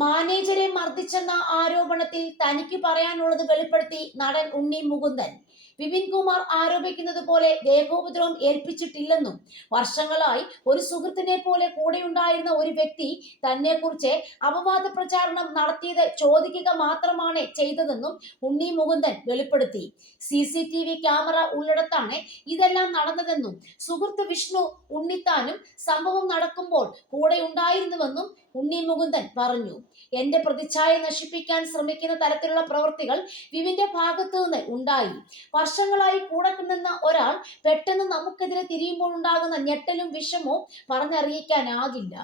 മാനേജരെ മർദ്ദിച്ചെന്ന ആരോപണത്തിൽ തനിക്ക് പറയാനുള്ളത് വെളിപ്പെടുത്തി നടൻ ഉണ്ണി മുകുന്ദൻ. വിപിൻ കുമാർ ആരോപിക്കുന്നത് പോലെ ദേഹോപദ്രവം ഏൽപ്പിച്ചിട്ടില്ലെന്നും വർഷങ്ങളായി ഒരു സുഹൃത്തിനെ പോലെ കൂടെയുണ്ടായിരുന്ന ഒരു വ്യക്തി തന്നെ കുറിച്ച് അപവാദ പ്രചാരണം നടത്തിയത് ചോദിക്കുക മാത്രമാണ് ചെയ്തതെന്നും ഉണ്ണി മുകുന്ദൻ വെളിപ്പെടുത്തി. CCTV ക്യാമറ ഉള്ളിടത്താണ് ഇതെല്ലാം നടന്നതെന്നും സുഹൃത്ത് വിഷ്ണു ഉണ്ണിത്താനും സംഭവം നടക്കുമ്പോൾ കൂടെ ഉണ്ടായിരുന്നുവെന്നും ഉണ്ണി മുകുന്ദൻ പറഞ്ഞു. എന്റെ പ്രതിച്ഛായ നശിപ്പിക്കാൻ ശ്രമിക്കുന്ന തരത്തിലുള്ള പ്രവൃത്തികൾ വിവിന്റെ ഭാഗത്തു നിന്ന് ഉണ്ടായി. വർഷങ്ങളായി കൂടെ നിന്ന ഒരാൾ പെട്ടെന്ന് നമുക്കെതിരെ തിരിയുമ്പോൾ ഉണ്ടാകുന്ന ഞെട്ടലും വിഷമവും പറഞ്ഞറിയിക്കാനാകില്ല.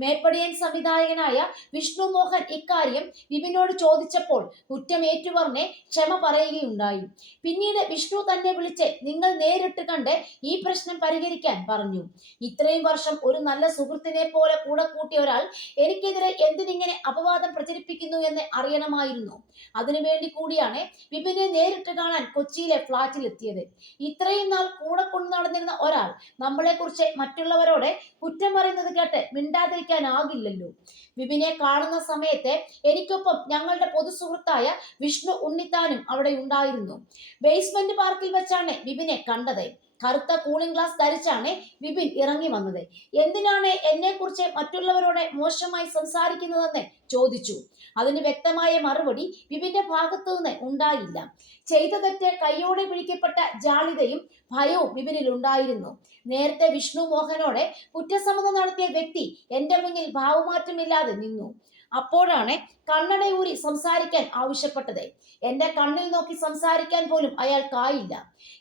മേപ്പടിയൻ സംവിധായകനായ വിഷ്ണു മോഹൻ ഇക്കാര്യം വിപിനോട് ചോദിച്ചപ്പോൾ കുറ്റം ഏറ്റുപറഞ്ഞ് ക്ഷമ പറയുകയുണ്ടായി. പിന്നീട് വിഷ്ണു തന്നെ വിളിച്ച് നിങ്ങൾ നേരിട്ട് കണ്ട് ഈ പ്രശ്നം പരിഹരിക്കാൻ പറഞ്ഞു. ഇത്രയും വർഷം ഒരു നല്ല സുഹൃത്തിനെ പോലെ കൂടെ കൂട്ടിയ ഒരാൾ എനിക്കെതിരെ എന്തിനിങ്ങനെ അപവാദം പ്രചരിപ്പിക്കുന്നു എന്ന് അറിയണമായിരുന്നു. അതിനുവേണ്ടി കൂടിയാണ് വിപിനെ നേരിട്ട് കാണാൻ കൊച്ചിയിലെ ഫ്ളാറ്റിലെത്തിയത്. ഇത്രയും നാൾ കൂടെ കൊണ്ടു നടന്നിരുന്ന ഒരാൾ നമ്മളെ കുറിച്ച് മറ്റുള്ളവരോട് കുറ്റം പറയുന്നത് കേട്ട് മിണ്ടാതിരിക്കാനാകില്ലല്ലോ. വിപിനെ കാണുന്ന സമയത്ത് എനിക്കൊപ്പം ഞങ്ങളുടെ പൊതു സുഹൃത്തായ വിഷ്ണു ഉണ്ണിത്താനും അവിടെ ഉണ്ടായിരുന്നു. ബേസ്മെന്റ് പാർക്കിൽ വെച്ചാണ് വിപിനെ കണ്ടത്. കറുത്ത കൂളിംഗ് ഗ്ലാസ് ധരിച്ചാണ് വിപിൻ ഇറങ്ങി വന്നത്. എന്തിനാണ് എന്നെ കുറിച്ച് മറ്റുള്ളവരോട് മോശമായി സംസാരിക്കുന്നതെന്ന് ചോദിച്ചു. അതിന് വ്യക്തമായ മറുപടി വിപിന്റെ ഭാഗത്തു നിന്ന് ഉണ്ടായില്ല. ചെയ്ത തെറ്റ് കൈയോടെ പിടിക്കപ്പെട്ട ജാളിതയും ഭയവും വിപിനിൽ ഉണ്ടായിരുന്നു. നേരത്തെ വിഷ്ണു മോഹനോട് കുറ്റസമ്മതം നടത്തിയ വ്യക്തി എന്റെ മുന്നിൽ ഭാവമാറ്റമില്ലാതെ നിന്നു. അപ്പോഴാണ് കണ്ണടയൂരി സംസാരിക്കാൻ ആവശ്യപ്പെട്ടത്. എന്റെ കണ്ണിൽ നോക്കി സംസാരിക്കാൻ പോലും അയാൾക്കായില്ല.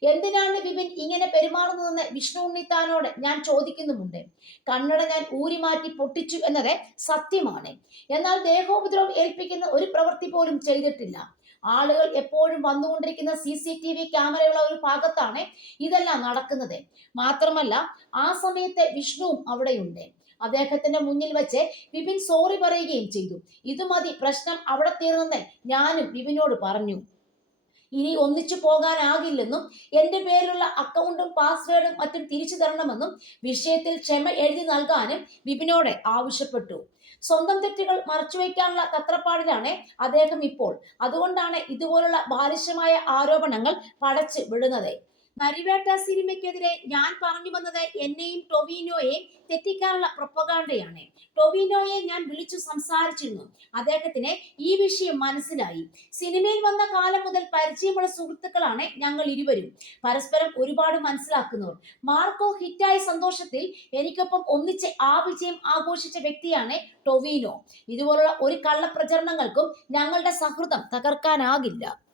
എന്തിനാണ് വിപിൻ ഇങ്ങനെ പെരുമാറുന്നതെന്ന് വിഷ്ണു ഉണ്ണിത്താനോട് ഞാൻ ചോദിക്കുന്നുമുണ്ട്. കണ്ണട ഞാൻ ഊരി മാറ്റി പൊട്ടിച്ചു എന്നത് സത്യമാണ്. എന്നാൽ ദേഹോപദ്രവം ഏൽപ്പിക്കുന്ന ഒരു പ്രവൃത്തി പോലും ചെയ്തിട്ടില്ല. ആളുകൾ എപ്പോഴും വന്നുകൊണ്ടിരിക്കുന്ന CCTV ക്യാമറയുള്ള ഒരു ഭാഗത്താണ് ഇതെല്ലാം നടക്കുന്നത്. മാത്രമല്ല ആ സമയത്ത് വിഷ്ണുവും അവിടെയുണ്ട്. അദ്ദേഹത്തിന്റെ മുന്നിൽ വെച്ച് വിപിൻ സോറി പറയുകയും ചെയ്തു. ഇത് മതി, പ്രശ്നം അവിടെ തീർന്നെന്ന് ഞാനും വിപിനോട് പറഞ്ഞു. ഇനി ഒന്നിച്ചു പോകാനാകില്ലെന്നും എന്റെ പേരിലുള്ള അക്കൗണ്ടും പാസ്വേഡും മറ്റും തിരിച്ചു തരണമെന്നും വിഷയത്തിൽ ക്ഷമ എഴുതി നൽകാനും വിപിനോട് ആവശ്യപ്പെട്ടു. സ്വന്തം തെറ്റുകൾ മറച്ചുവെക്കാനുള്ള തത്രപ്പാടിലാണ് അദ്ദേഹം ഇപ്പോൾ. അതുകൊണ്ടാണ് ഇതുപോലുള്ള ബാലിശമായ ആരോപണങ്ങൾ പടച്ചു വിടുന്നത്. നരിവേട്ട സിനിമയ്ക്കെതിരെ ഞാൻ പറഞ്ഞു വന്നത് എന്നെയും ടൊവിനോയെയും തെറ്റിക്കാനുള്ള പ്രൊപ്പഗാണ്ടയാണ്. ടൊവിനോയെ ഞാൻ വിളിച്ചു സംസാരിച്ചിരുന്നു. അദ്ദേഹത്തിന് ഈ വിഷയം മനസ്സിലായി. സിനിമയിൽ വന്ന കാലം മുതൽ പരിചയമുള്ള സുഹൃത്തുക്കളാണ് ഞങ്ങൾ ഇരുവരും. പരസ്പരം ഒരുപാട് മനസ്സിലാക്കുന്നവർ. മാർക്കോ ഹിറ്റായ സന്തോഷത്തിൽ എനിക്കൊപ്പം ഒന്നിച്ച് ആ വിജയം ആഘോഷിച്ച വ്യക്തിയാണ് ടൊവിനോ. ഇതുപോലുള്ള ഒരു കള്ളപ്രചരണങ്ങൾക്കും ഞങ്ങളുടെ സൗഹൃദം തകർക്കാനാകില്ല.